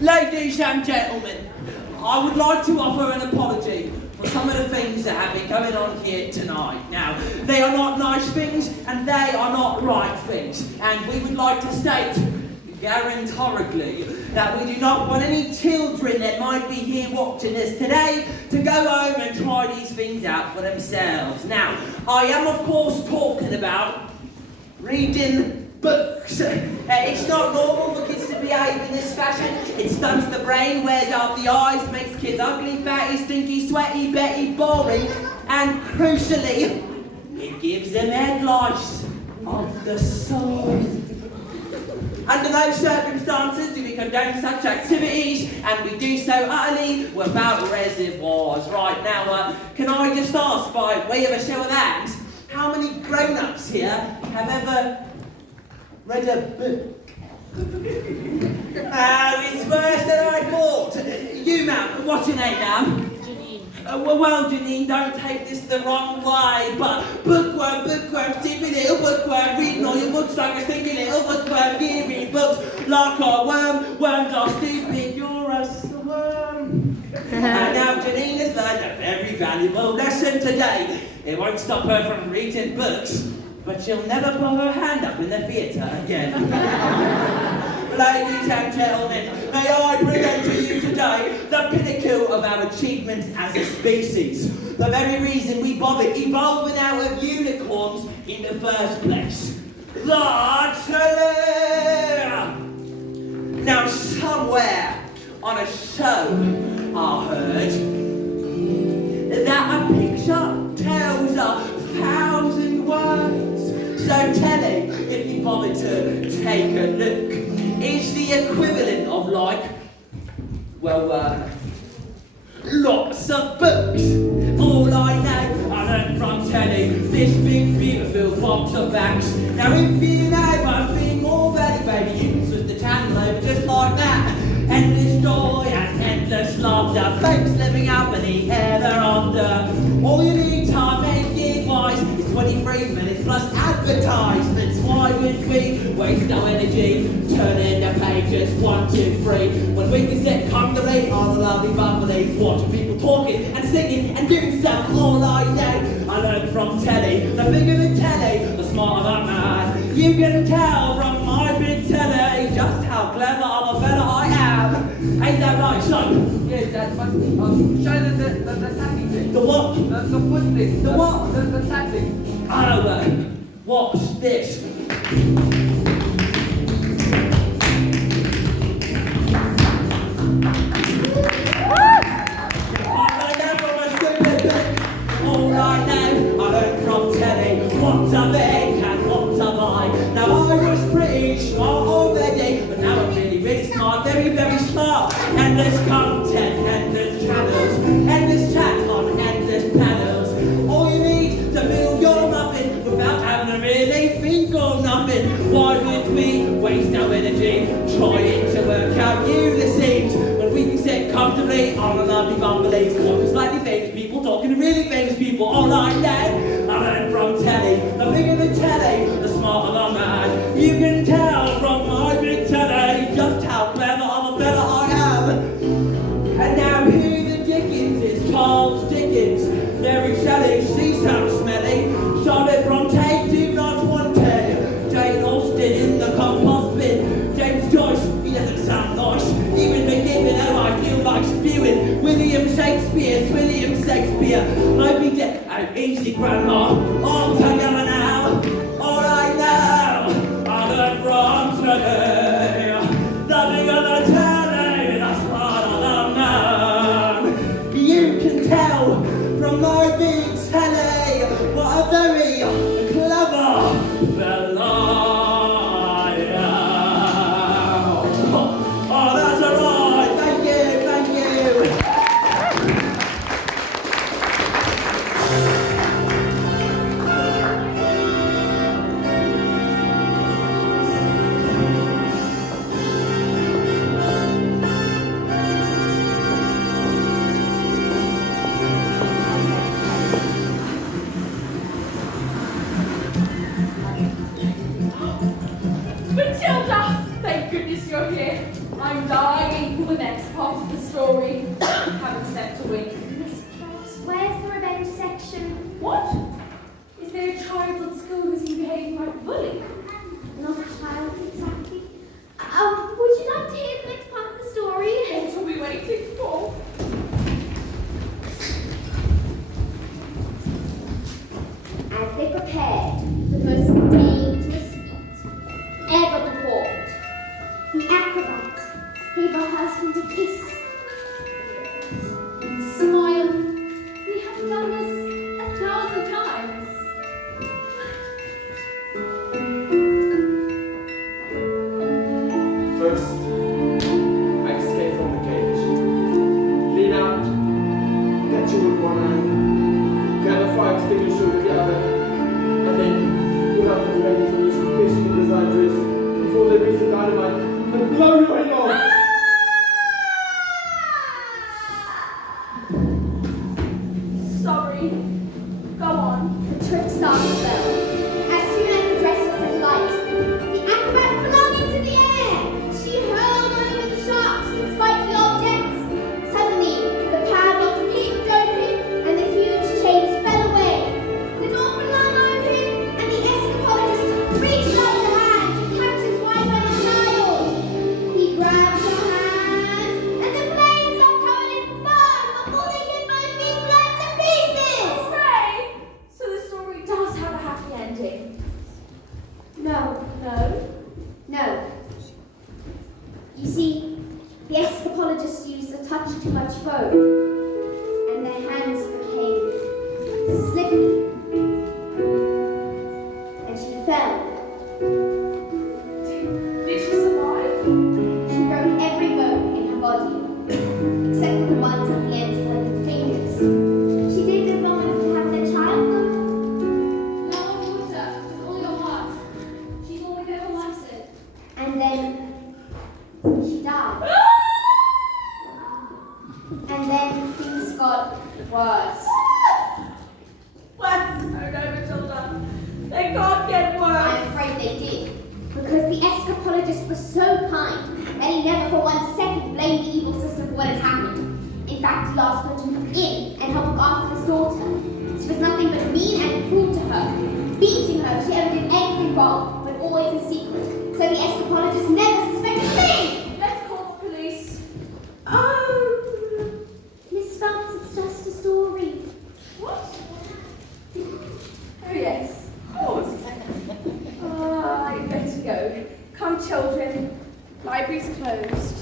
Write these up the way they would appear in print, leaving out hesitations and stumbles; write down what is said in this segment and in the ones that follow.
Ladies and gentlemen, I would like to offer an apology for some of the things that have been going on here tonight. Now, they are not nice things and they are not right things. And we would like to state guarantorically that we do not want any children that might be here watching us today to go home and try these things out for themselves. Now, I am of course talking about reading books. It's not normal for kids to behave in this fashion. It stunts the brain, wears out the eyes, makes kids ugly, fatty, stinky, sweaty, betty, boring, and crucially, it gives them head lice of the soul. Under no circumstances do we condone such activities, and we do so utterly without reservoirs. Right now, can I just ask by way of a show of hands, how many grown-ups here have ever read a book? It's worse than I thought. You, ma'am, what's your name, ma'am? Well, Janine, don't take this the wrong way, but bookworm, stupid little bookworm, reading all your books like a stinky little bookworm, reading books like a worm, worms are stupid, you're a worm. And now Janine has learned a very valuable lesson today. It won't stop her from reading books, but she'll never put her hand up in the theatre again. Ladies and gentlemen, may I present to you today the pinnacle of our achievements as a species. The very reason we bothered evolving out of unicorns in the first place. The trailer! Now somewhere on a show I heard that a picture tells 1,000 words. So telling, if you bother to take a look, is the equivalent of like, well, lots of books. All I know, I learned from telly, this big beautiful box of facts. Now if you know one thing already, baby, you can switch the channel over just like that. Endless joy and endless laughter, folks living up in the air thereafter. All you need time and year-wise is 23 minutes plus advertisements. Why would we waste our energy turning the pages 1, 2, 3 when we can sit comfortably on the lovely bumblies, watching people talking and singing and doing stuff? All I know, I learned from telly. The bigger the telly, the smarter the man. You can tell from my big telly just how clever or better I am. Ain't that right, son? Yes, that must be. Show the tapping thing. The what? The foot thing. The what? The tapping. Oh, what's this? All I know, I learned from telly what's a thing and what's a lie. Now I was pretty smart already, but now I'm really, really smart, very, very smart. Endless content, endless channels, endless chat on endless panels. All you need to build your muffin without having to really think or nothing. Why would we waste our energy trying to work out Ulysses when we can sit comfortably on a lovely bumblies, watching slightly famous people talking to really famous people? All I know, I learned from telly. The bigger the telly, the smarter the man. You can tell from my big telly just how clever or better I am. And now who the Dickens is? Charles Dickens, Mary Shelley, she sounds smelly. Charlotte Bronte, do not want to. Jane Austen in the compost bin. James Joyce, he doesn't sound nice. Even McGibbon, oh I feel like spewing. William Shakespeare, Moby Dick, oh easy grandma, all together now. All I know, I learned from today. The bigger the telly, the smarter the man. You can tell from my big telly what a very clever fella. Oh, that's alright, thank you. you're here. I'm dying for the next part of the story. Haven't slept a wink. Miss Krabs, where's the revenge section? What? Is there a child at school who's been behaving like a bully? Not a child, exactly. Would you like to hear the next part of the story? What are we waiting for? As they prepared the most dangerous feat ever performed, the acrobat gave her husband a kiss. Smile. We have done this 1,000 times. First, I escape from the cage. Lean out, catch you with one eye, grab a fire extinguisher with the other, and then put out the flames on your suspiciously designed wrist before they reach the dynamite and blow your head off. Sorry. Go on. The trick started well. As soon as the dress was in light, the acrobat flung into the air. She hurled over the sharks and spiky objects. Suddenly, the padlock clicked open and the huge chains fell away. The door flung open and the escapologist reached out her hand to catch his wife and his child. He grabbed her hand and the flames are covered in fire before they can both be blown to pieces. Hooray! So the story does have a happy ending. No. No? No. You see, the escapologist used a touch too much foam, and their hands became slippery, and she fell. Did she survive? She broke every bone in her body, except for the ones at the ends of her fingers. She didn't live long enough to have their child, though. No, water. It's all your heart. She's all we've ever wanted. And then she died. And then things got worse. What? Oh no, Matilda. They can't get worse. I'm afraid they did, because the escapologist was so kind that he never for 1 second blamed the evil sister for what had happened. In fact, he asked her to move in and help look after his daughter. She was nothing but mean and cruel to her, beating her if she ever did anything wrong, but always in secret. So the escapologist never suspected a thing! Let's call the police. Oh, Miss Phelps, it's just a story. What? Oh yes, of course. I better go. Come, children. Library's closed.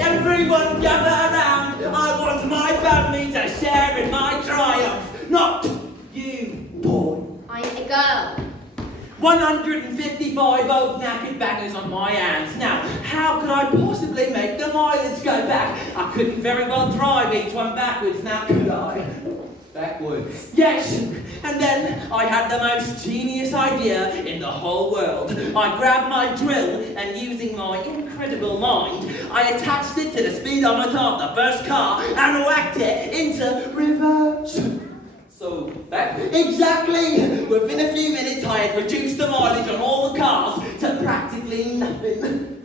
Everyone gather around. I want my family to share in my triumph. Not you, boy. I'm a girl. 155 old knackered bangers on my hands. Now, how could I possibly make the mileage go back? I couldn't very well drive each one backwards, now could I? Backwards. Yes, and then I had the most genius idea in the whole world. I grabbed my drill and using my incredible mind, I attached it to the speedometer of the first car and whacked it into reverse. So, backwards. Exactly! Within a few minutes I had reduced the mileage on all the cars to practically nothing.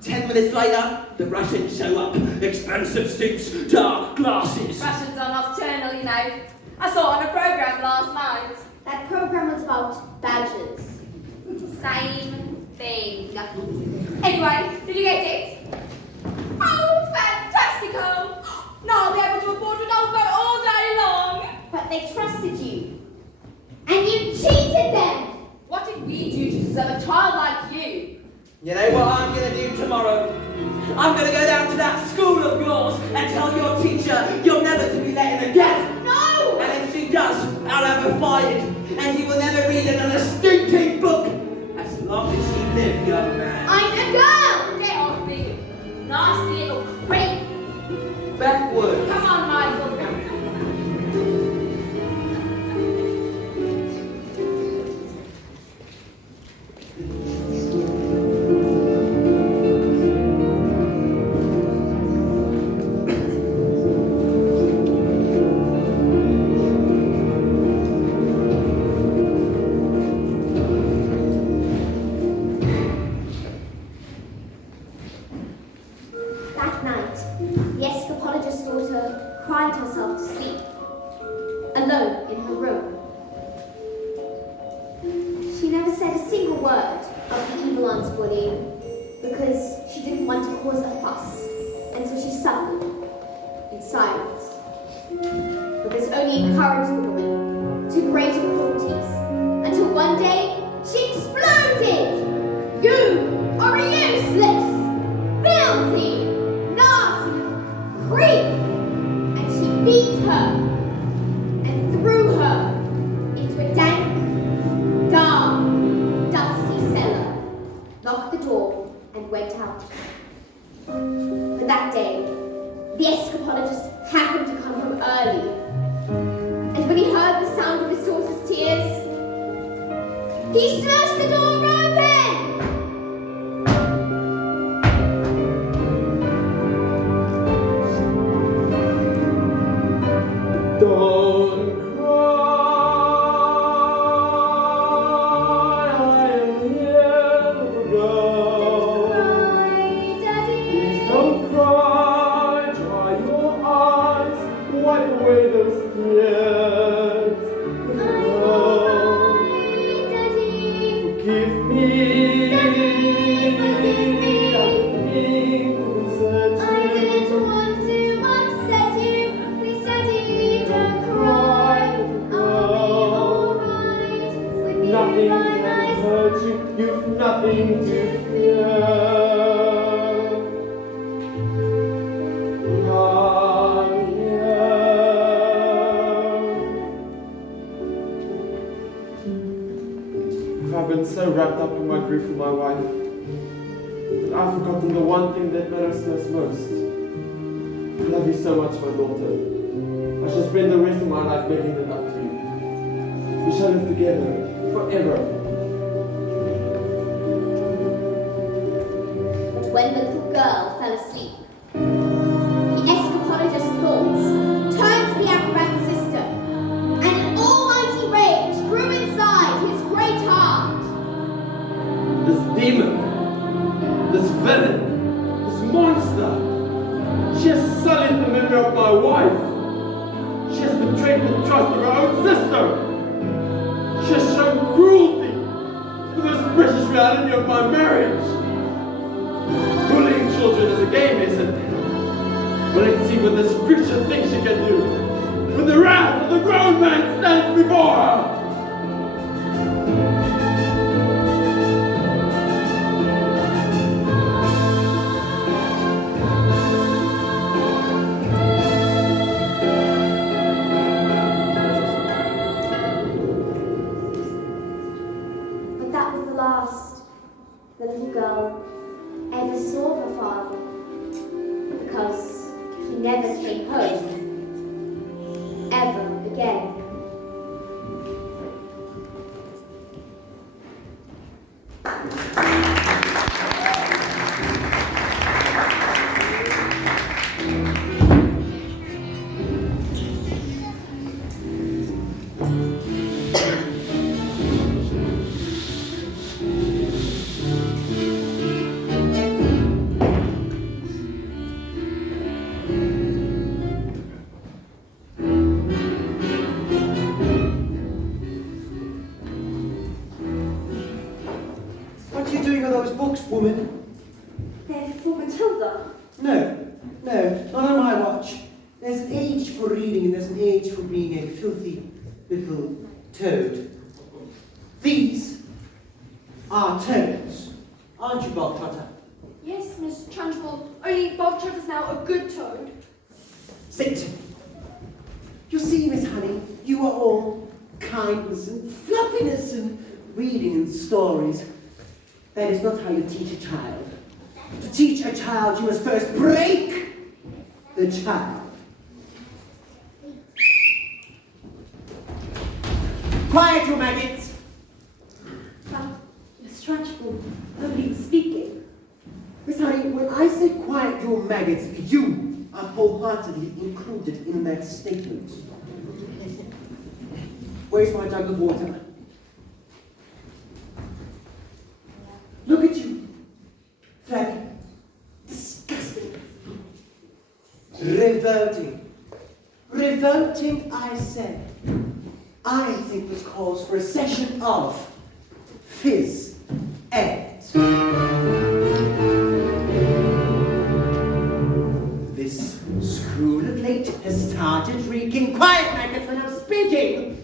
10 minutes later, the Russians show up. Expensive suits, dark glasses. Russians are nocturnal, you know. I saw it on a programme last night. That program was about badgers. Same thing. Anyway, did you get it? Oh, fantastico! Now I'll be able to afford to go all day long. But they trusted you. And you cheated them! What did we do to deserve a child like you? You know what I'm going to do tomorrow? I'm going to go down to that school of yours and tell your teacher you're never to be let in again. No! And if she does, I'll have her fired. And you will never read another stinking book. As long as you live, young man. I'm a girl! Get off me, you nasty little creep. Backwards. Come on, Michael. That night, the escapologist's daughter cried herself to sleep, alone in her room. She never said a single word of the evil aunt's bullying because she didn't want to cause a fuss until she suffered in silence. But this only encouraged the woman to greater cruelties until one day she exploded! You are a useless, filthy, nasty creep! And she beat her and threw her into a dank, dark, dusty cellar, locked the door, and went out. But that day, the escapologist happened to come home early, and when he heard the sound of his daughter's tears, he smashed the door open! Don't cry, I am here, little girl. Please don't cry, dry your eyes, wipe away those tears. Little girl, forgive me. I didn't mean to desert you. I didn't want to upset you. Please, Daddy, don't cry. I'll be alright. With you Nothing by can my hurt you, you've nothing to fear. I'm here. I've been so wrapped up in my grief for my wife that I've forgotten the one thing that matters to us most. I love you so much, my daughter. I shall spend the rest of my life making it up to you. We shall live together forever. But when the little girl fell asleep, the escapologist's thoughts turned to the acrobat's sister, and an almighty rage grew inside his great heart. This demon, this villain, this monster, she has sullied the memory of my wife. She has betrayed the trust of her own sister. She has shown cruelty to the most precious reality of my marriage. Bullying children is a game, isn't it? But let's see what this creature thinks she can do when the wrath of the grown man stands before her. But that was the last the little girl ever saw her father, because he never came home ever again. What are you doing with those books, woman? They're for Matilda. No, not on my watch. There's an age for reading and there's an age for being a filthy little toad. These are toads, aren't you, Bob Trotter? Yes, Miss Trunchbull. Only Bob Trotter's now a good toad. Sit. You see, Miss Honey, you are all kindness and fluffiness and reading and stories. That is not how you teach a child. To teach a child, you must first break the child. Quiet, you maggots! Miss Trunchbull, only speaking. Miss Honey, when I say quiet, your maggots, you are wholeheartedly included in that statement. Where's my jug of water? Look at you. Flabby. Disgusting. Revolting. Revolting, I say. I think this calls for a session of phys ed. This screw of late has started reeking. Quiet, maggots, when I'm speaking.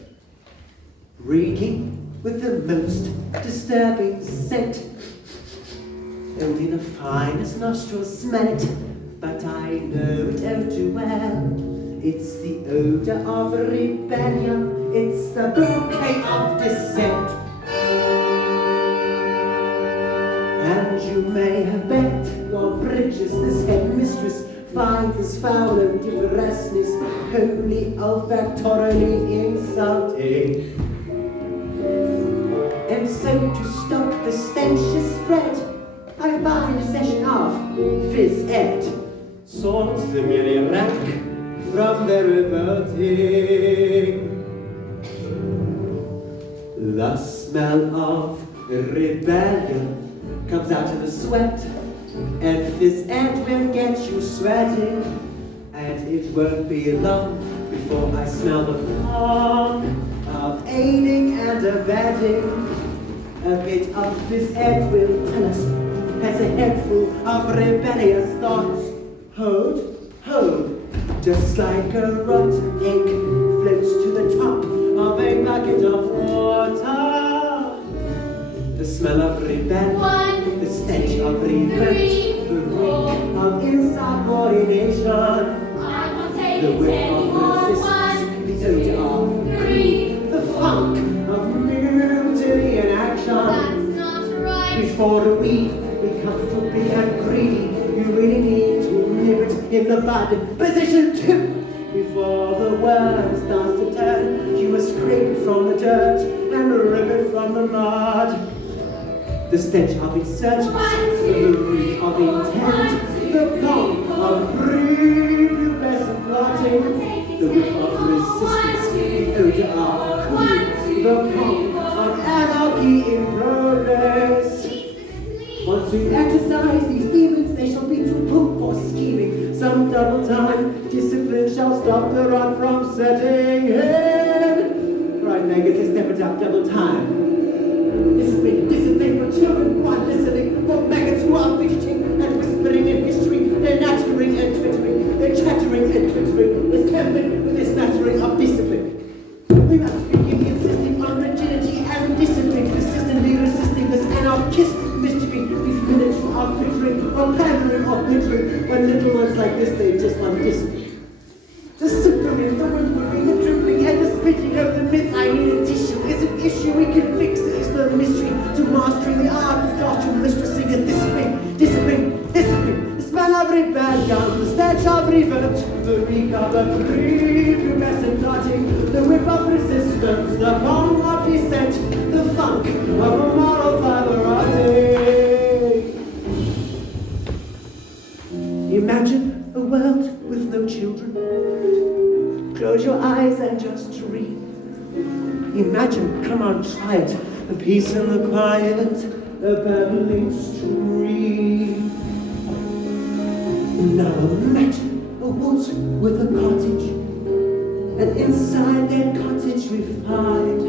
Reeking with the most disturbing scent. Only the finest nostrils smell it, but I know it all too well. It's the odor of rebellion, it's the bouquet of dissent. And you may have bet your bridges this headmistress finds this foul indifferenceness wholly olfactorily insulting. And so to stop the stench's spread, I find a session of phys ed sorts the merely rank from the revolting. The smell of rebellion comes out of the sweat, and phys ed will get you sweating, and it won't be long before I smell the fog of aiding and abetting. A bit of phys ed will tell us has a head full of rebellious thoughts. Hold, just like a rotten egg floats to the top of a bucket of water. The smell of rebellion, the stench of revolt, the reek of insubordination, the whiff of resistance, the odor of greed, the funk of mutiny in action. That's not right. Before the weed becomes too big and greedy, you really need to nip it in the bud position too. Before the worm starts to turn, you must scrape it from the dirt and rip it from the mud. The stench of insurgency, the reek of intent, the pomp of prepubescent plotting, the whiff of resistance, the odor of creed, the pomp of anarchy in progress. Once we exercise these demons, they shall be too poop for scheming. Some double time discipline shall stop the run from setting in. Right, maggots, step it up double time. Discipline for children who are listening, for maggots who are fidgeting and whispering in history. They're nattering and twittering, they're chattering and twittering. It's tempted with this nattering of discipline. We must begin insisting on rigidity and discipline, persistently resisting this anarchist mischief. These minutes are fittering or pandering or glittering. When little ones like this, they just want discipline. The simpering, the whimpering, the dribbling, and the spitting of the myth I need a tissue is an issue we can fix. It's the mystery to mastering the art of doctrine, mistressing is discipline, discipline, discipline. The smell of rebellion, the stench of revolt, the reek of a prepubescent plotting, the whip of resistance, the bomb of dissent, the funk of a moral fiberati. Imagine a world with no children. Close your eyes and just dream. Imagine, come on, try it. The peace and the quiet, a babbling stream. Now imagine a woods with a cottage, and inside that cottage we find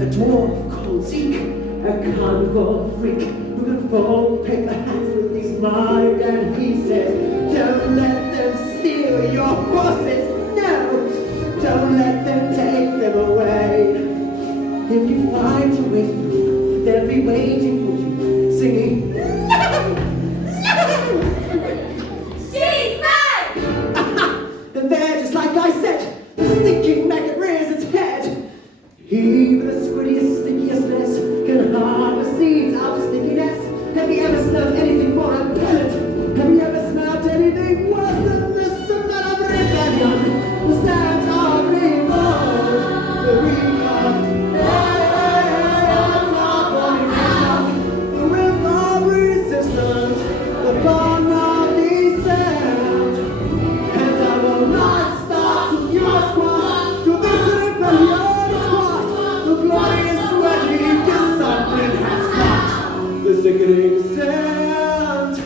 a dwarf called Zeke, a carnivore freak who can fold paper hats with his mind, and he says, don't let them steal your horses. No, don't let them take them away. If you find your way through, they'll be waiting for you, singing, She's mine! and there, just like I said, the stinking maggot rears its head. Even the squiddiest, stickiest mess can harvest seeds of stickiness. Have you ever smelled anything more unpleasant? Have you ever smelled anything worse than the smell of rebellion? The sound of revolt, the reek of the whiff of resistance, the bond of dissent. And I will not stop till you are squashed, till this rebellion is squashed. The glorious sweaty discipline has caught the sickening scent.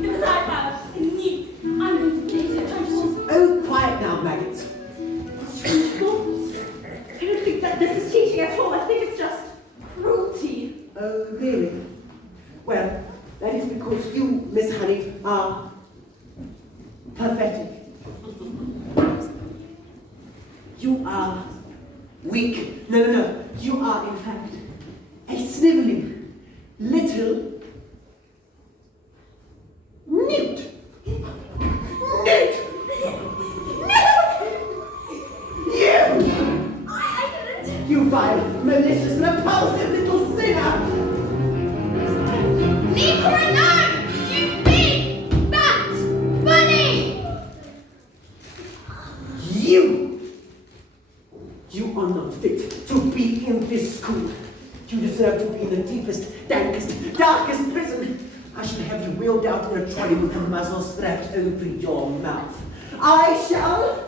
Because I found a neat, I'm going to place it on Oh, quiet now, maggots. I don't think that this is teaching at all. I think it's just cruelty. Oh, really? Well, that is because you, Miss Honey, are pathetic. You are weak. No. You are, in fact, a sniveling, little Newt. Newt! You! I didn't. You vile, malicious, repulsive little sinner! Leave her alone! You big, fat bunny! You are not fit to be in this school. You deserve to be in the deepest, dankest, darkest prison. I shall have you wheeled out in a trolley with a muzzle strapped over your mouth. I shall...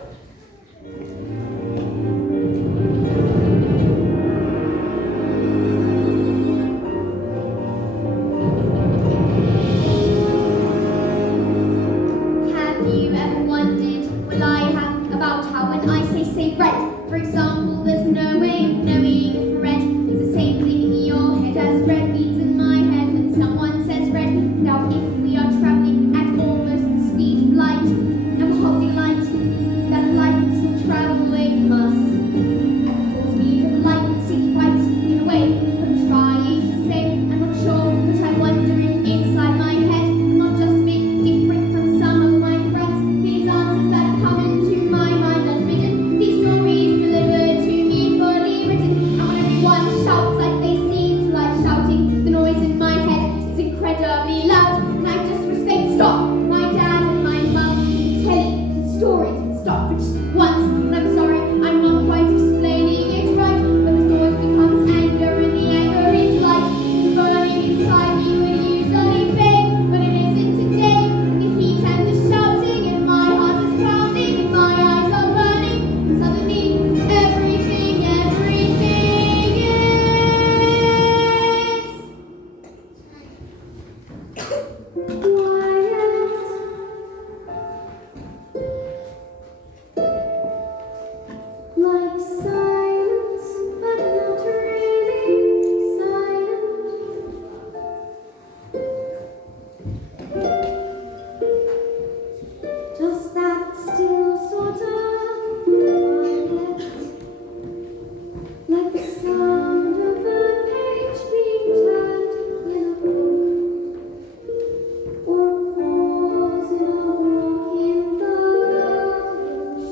Have you ever wondered, will I have, about how when I say red, for example, there's no way of knowing if red is the same thing in your head as red means in my head when someone says red. Now if we are travelling at almost the speed of light, and we're holding light, that light will still travel away from us. At the full speed of light seems right in a way. What I'm trying to say, I'm not sure, but I wonder if inside my head I'm not just a bit different from some of my friends. These answers that come into my mind unwritten, these stories delivered to me fully written. And when everyone shouts like they seem to like shouting, the noise in my head is incredibly loud. And I just wish they'd stop. My dad and my mum, the telly, the stories would stop for just once. And I'm sorry, I'm not quite explaining it right, but the noise becomes anger, and the anger is light. It's burning inside you and usually fade, but it isn't today. The heat and the shouting, and my heart is pounding, and my eyes are burning. And suddenly, everything is quiet. Like silence, but not really silent. Just that still sort of quiet, like the sound of a page being turned in a book, or a pause in a walk in the woods.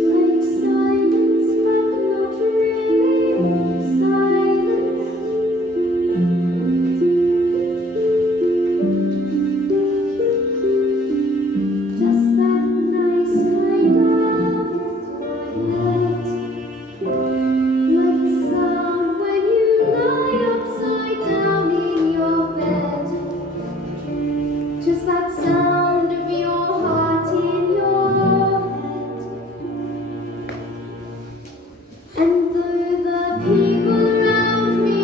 Like silence, but not really silence. Just that nice kind of quiet, like the sound when you lie upside down in your bed. Just that sound of your heart in your head. And though the people around me,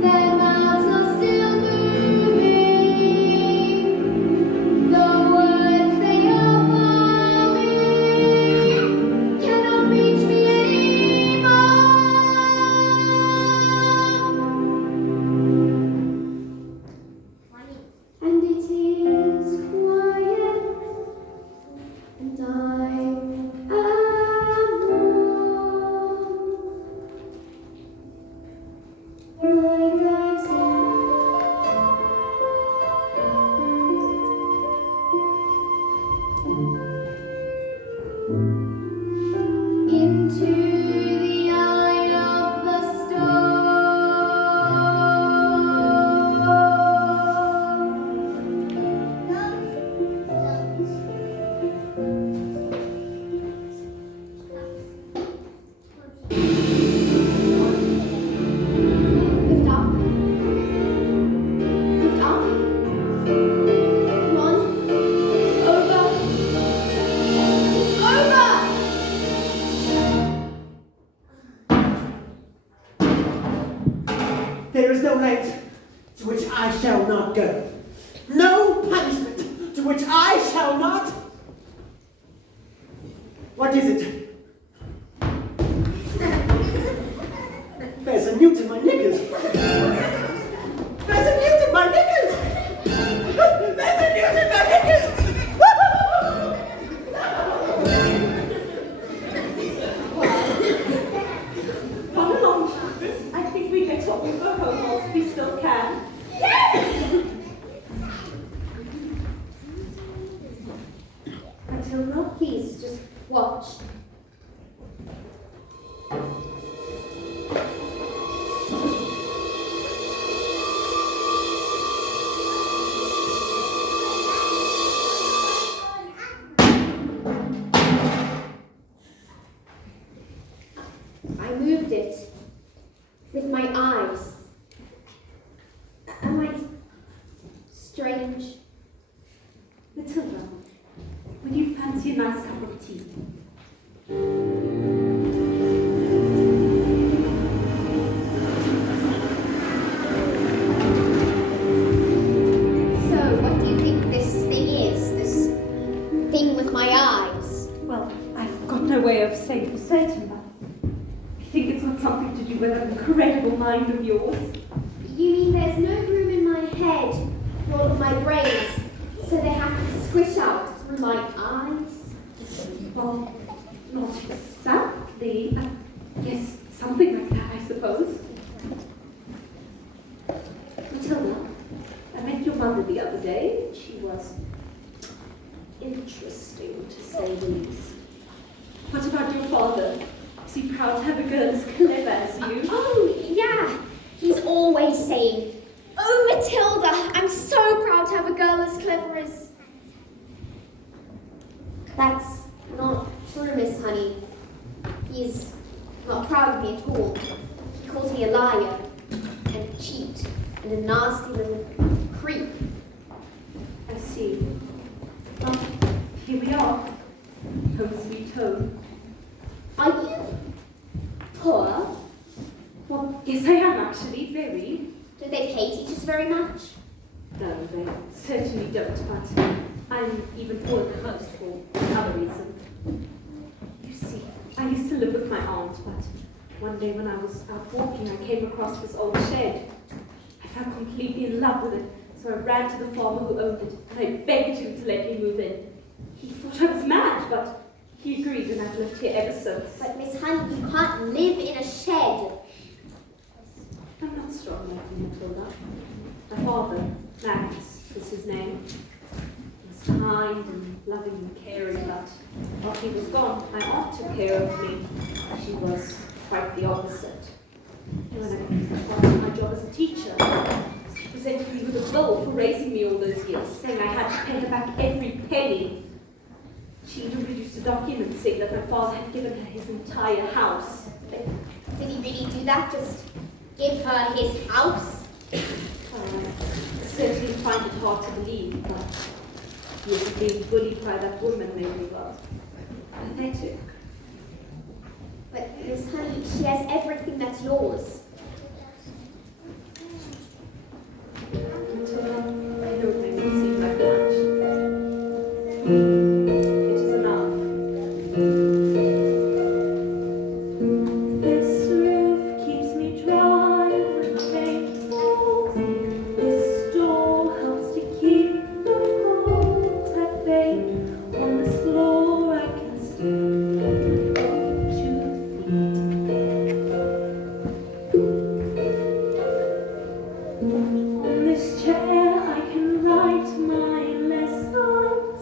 their mouths are still moving, the words they are vowing cannot reach me anymore. And it is quiet, and I am warm, like I said. Into the eye of the Lift up. Lift up. Come on. Over. Over. There is no length to which I shall not go. No punishment to which I shall not... What is it? There's a newt in my knickers. There's a newt in my knickers. There's a Matilda, please, just watch. I moved it with my eyes. Am I strange? Matilda, would you fancy a nice cup of tea? So, what do you think this thing is? This thing with my eyes? Well, I've got no way of saying for certain, but I think it's got something to do with that incredible mind of yours. You mean there's no room in my head for all of my brains, so they have to squish out through my eyes? Well, not exactly. Yes, something like that, I suppose. Matilda, I met your mother the other day. She was interesting, to say the least. What about your father? Is he proud to have a girl as clever as you? Oh, yeah. He's always saying, "Oh, Matilda, I'm so proud to have a girl as clever as..." That's not true, Miss Honey. He's not proud of me at all. He calls me a liar, and a cheat, and a nasty little creep. I see. Well, here we are. Home sweet home. Are you poor? Well, yes, I am actually, very. Do they pay teachers very much? No, they certainly don't, but I'm even poorer than most for other reasons. You see, I used to live with my aunt, but one day when I was out walking, I came across this old shed. I fell completely in love with it, so I ran to the farmer who owned it, and I begged him to let me move in. He thought I was mad, but he agreed, and I've lived here ever since. But Miss Honey, you can't live in a shed. I'm not strong like you, Matilda. My father, Max, is his name. He was kind and loving and caring, but while he was gone, my aunt took care of me. She was quite the opposite. When I started my job as a teacher, she presented me with a bill for raising me all those years, saying I had to pay her back every penny. She even produced a document saying that my father had given her his entire house. But did he really do that? Just give her his house? I certainly find it hard to believe, but he was being bullied by that woman made me pathetic. But Miss Honey, she has everything that's yours. Matilda, I know it may not seem like much. It is enough. This roof keeps me dry when the rain falls. This door helps to keep the cold at bay. On this floor I can stand 2 feet. On this chair I can write my lessons.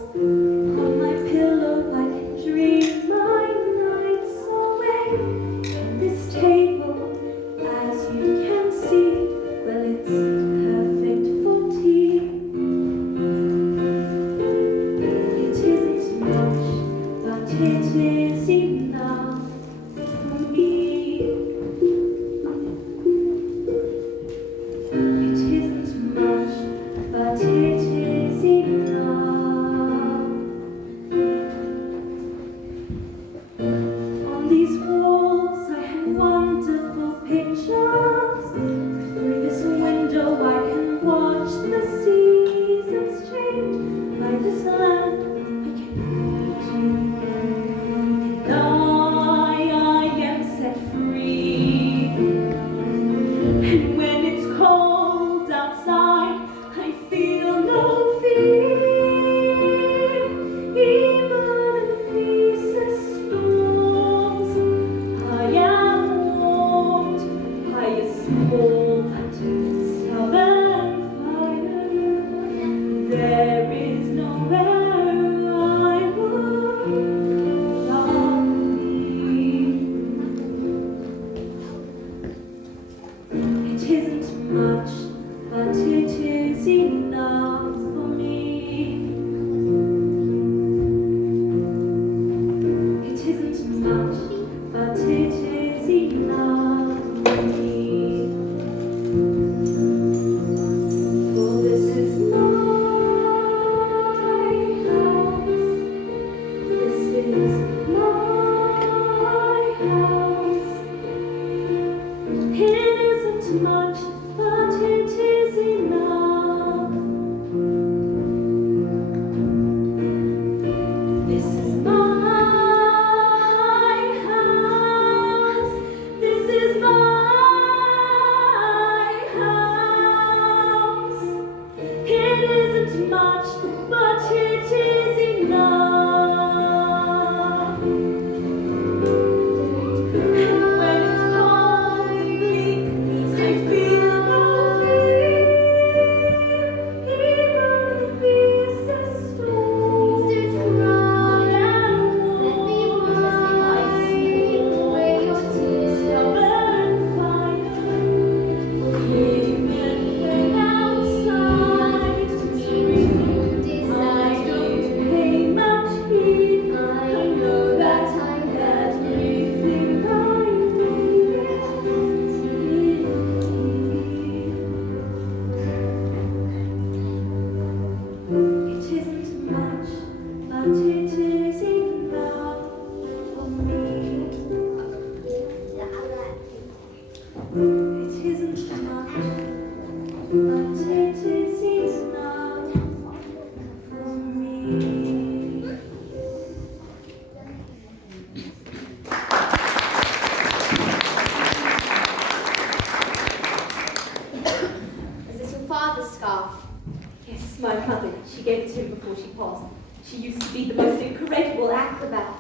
She used to be the most incredible acrobat.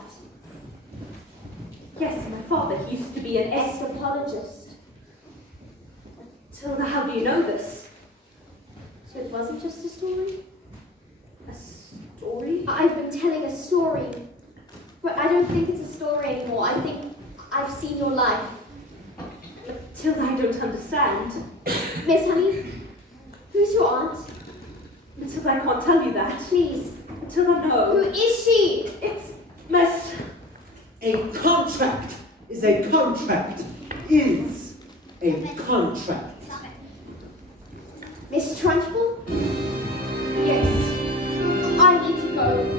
Yes, my father, he used to be an escapologist. Matilda, how do you know this? So it wasn't just a story? A story? I've been telling a story, but I don't think it's a story anymore. I think I've seen your life. Matilda, I don't understand. Miss Honey, who's your aunt? Matilda, I can't tell you that. Please. Matilda, no. Who is she? It's Miss... A contract is a contract is a contract. Stop it. Miss Trunchbull? Yes. I need to go.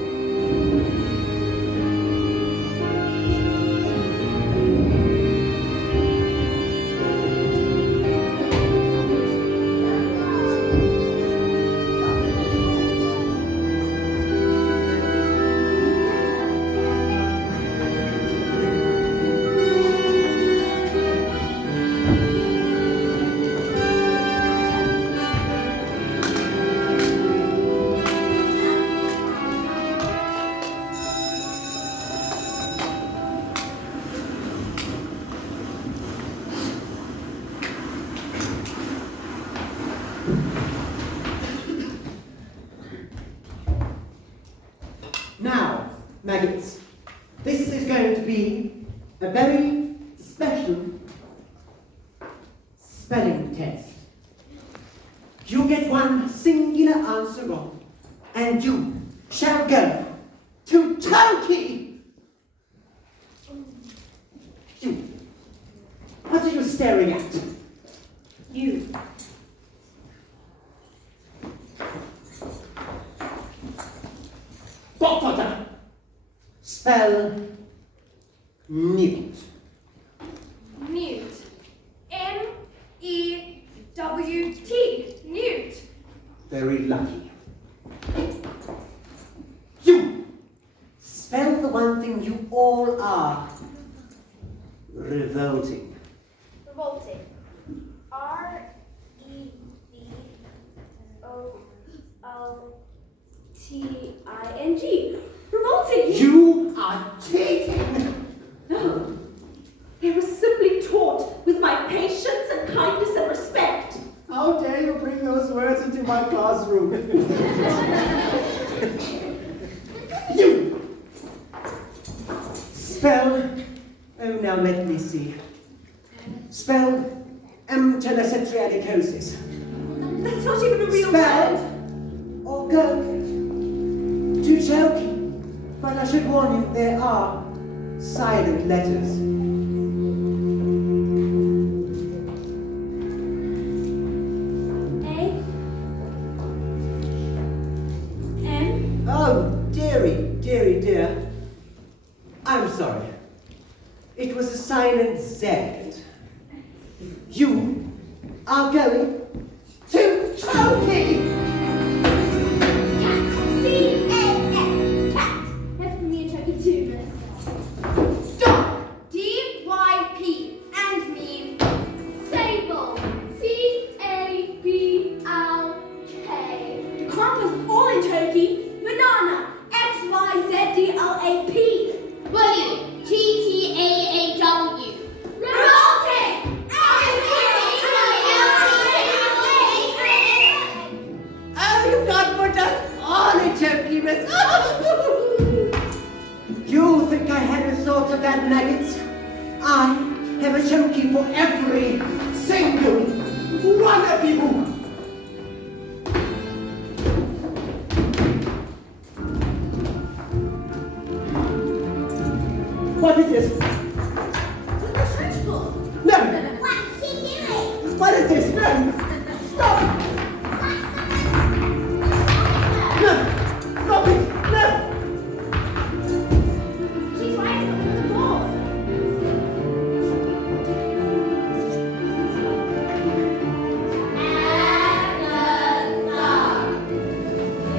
Now, maggots, this is going to be a very special spelling test. You get one singular answer wrong, and you shall go to Turkey. You, what are you staring at? You. Godfather. Spell mute. Mute. M-E-W-T. Mute. Very lucky. You! Spell the one thing you all are. Revolting. Revolting. R-E-V-O-L-T-I-N-G. Revolting. You are cheating! No. They were simply taught with my patience and kindness and respect. How dare you bring those words into my classroom? You! Spell, oh now let me see. Spell telecetriadicosis. That's not even a real Spell word. or go to choke. But I should warn you, there are silent letters. A-M. Oh, dearie, dearie dear. I'm sorry. It was a silent Z. You are going to Turkey! Cat. C-A-N. Cat. That's from me and Chucky too, miss. Dog. D-Y-P. And me. Sable. C-A-B-L-K. Crumpers all in Turkey. Banana. X-Y-Z-D-L-A-P. Bully. G-T-A-A-W. Revolting. Oh, you can't put us all in Turkey, miss. You think I haven't thought of that, maggots? I have a chunky for every single one of you. What is this? No! What's she doing? What is this? No! Stop! No! Stop it! No! She's writing on the wall.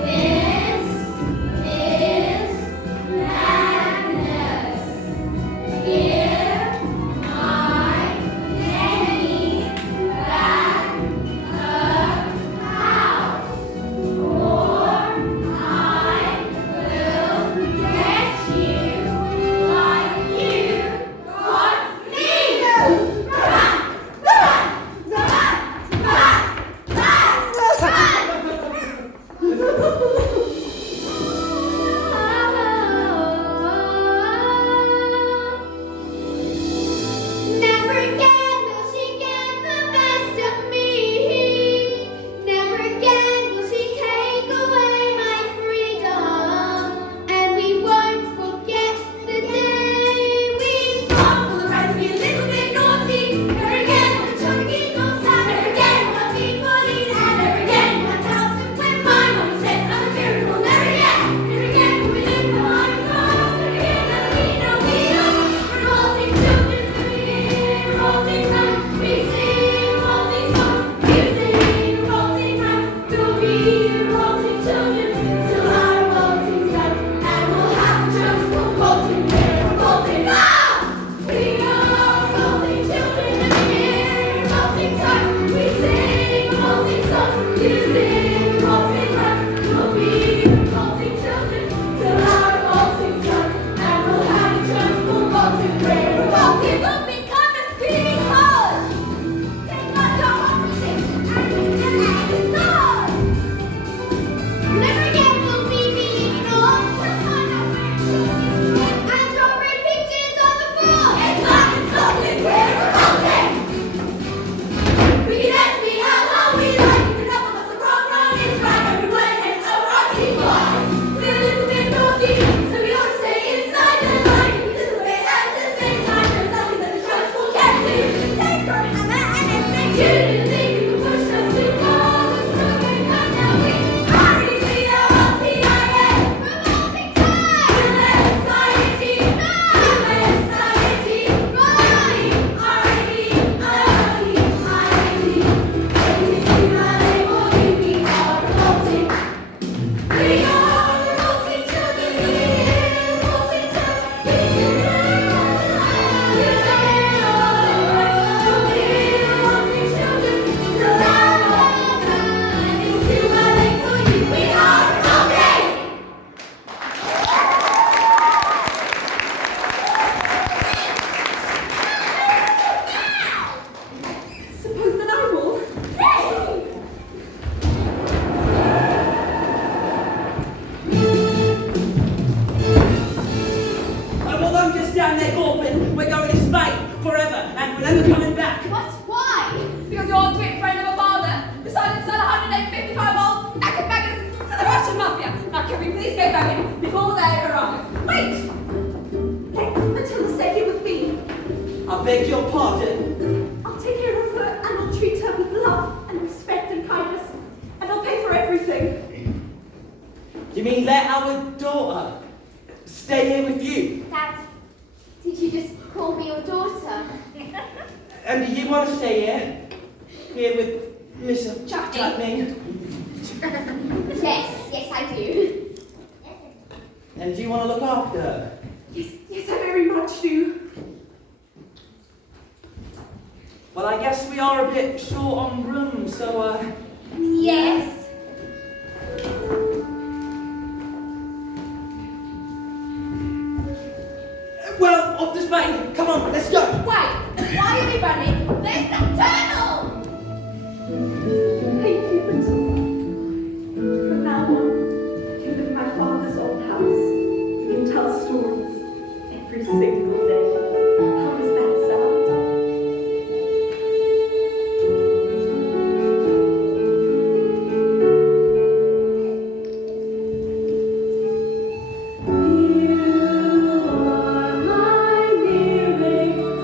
This is madness. they're gawping. We're going to Spain forever, and we're never coming back. What? Why? Because your twin friend of a father decided to sell 155-year-old knackered maggots to the Russian mafia. Now can we please get back in before they arrive? Wait! Let Matilda stay here with me. I beg your pardon. I'll take care of her and I'll treat her with love and respect and kindness. And I'll pay for everything. You mean let our daughter stay here with you? Dad, did you just call me your daughter? And do you want to stay here? Here with Miss Chutney? Yes, I do. And do you want to look after her? Yes, I very much do. Well, I guess we are a bit short on room, so, Yes. Well, off to Spain. Come on, let's go. Wait! Why are we running? There's the tunnel! Thank you, Matilda. From now on, you live in my father's old house. You can tell stories every single day. How does that sound? You are my miracle.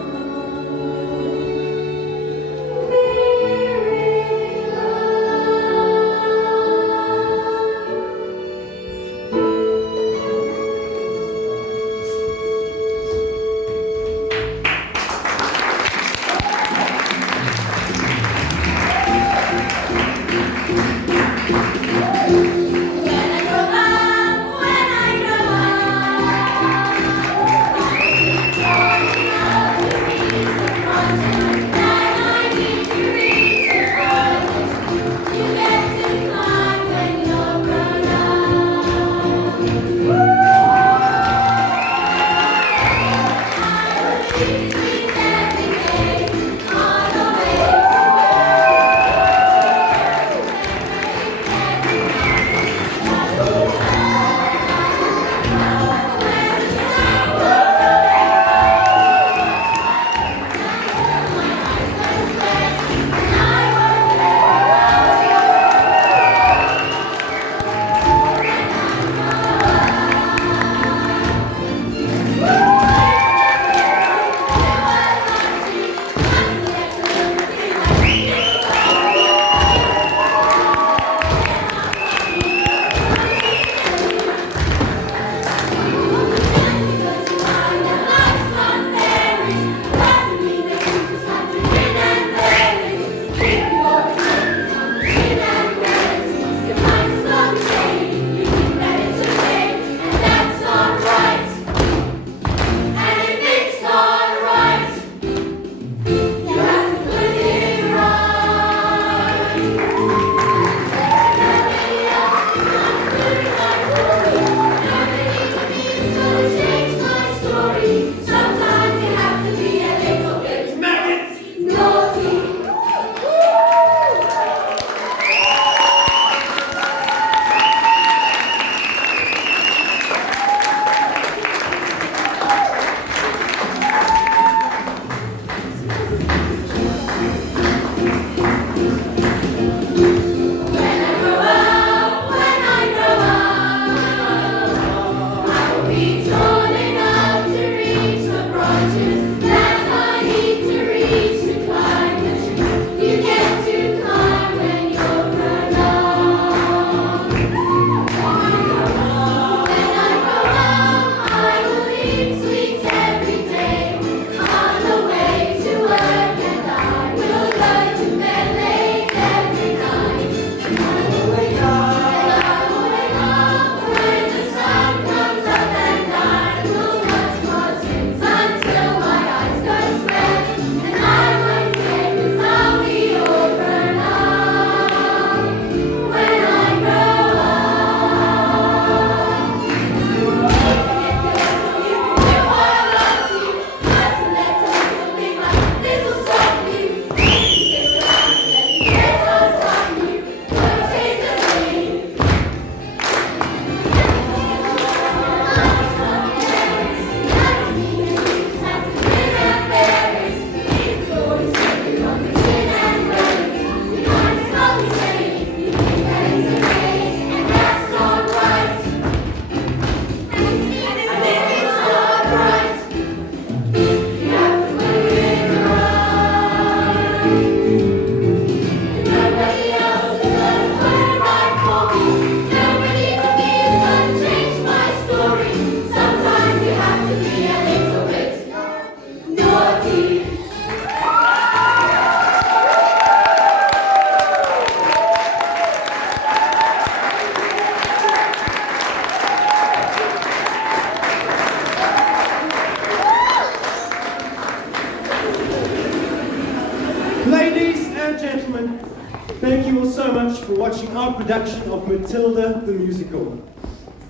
for watching our production of Matilda the musical.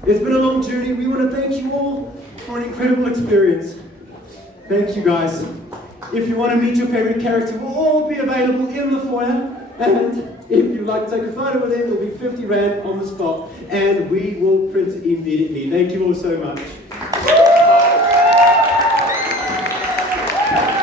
It's been a long journey. We want to thank you all for an incredible experience. Thank you guys. If you want to meet your favorite character, we'll all be available in the foyer. And if you'd like to take a photo with them, it'll be 50 Rand on the spot. And we will print it immediately. Thank you all so much.